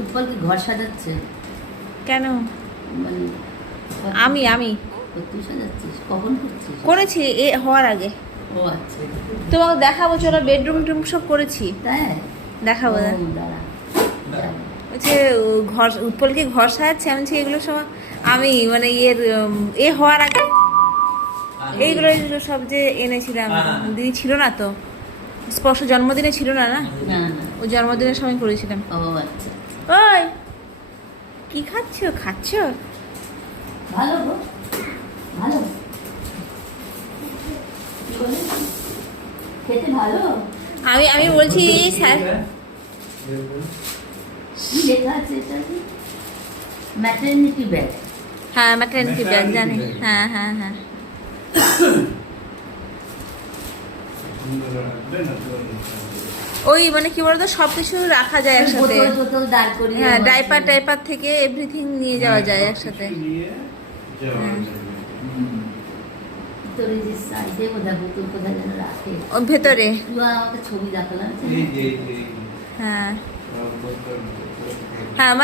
উৎপল কি ঘর সাজাচ্ছে? কেন? মানে আমি তুই সাজাচ্ছিস? কখন করছিস? করেছি এ হওয়ার আগে। ও আচ্ছা। তোমাকে দেখাবো, চলো বেডরুম টুম সব করেছি, তাই দেখাবো। ও, দাঁড়া যাবো। হচ্ছে ঘর উৎপলকে ঘর সাজাচ্ছে, আমি বলছি এগুলো সব আমি মানে এ হওয়ার আগে এইগুলো এইগুলো সব যে এনেছিলাম। দিদি ছিল না তো, স্পর্শ জন্মদিনে ছিল না না, না না, ও জন্মদিনের সময় করেছিলাম। ও আচ্ছা। ওই কি খাচ্ছ? ভালো গো, ভালো। কি বলে? খেতে ভালো? আমি বলছি স্যার, কি লেখা আছে এটা? Maternity bag. হ্যাঁ ম্যাটারনিটি ব্যাগ জানি, হ্যাঁ হ্যাঁ হ্যাঁ। ওই মানে কি বলতো সব কিছু রাখা যায় একসাথে, বোতল টোতল দাঁড় করিয়ে। হ্যাঁ ডাইপার টাইপার থেকে এভরিথিং নিয়ে যাওয়া যায় একসাথে। তোর এই যে সাইডে কোথায় বোতল কোথায় যেন রাখে, ও ভেতরে, তুই আমাকে ছবি দেখালাম। হ্যাঁ হ্যাঁ আমার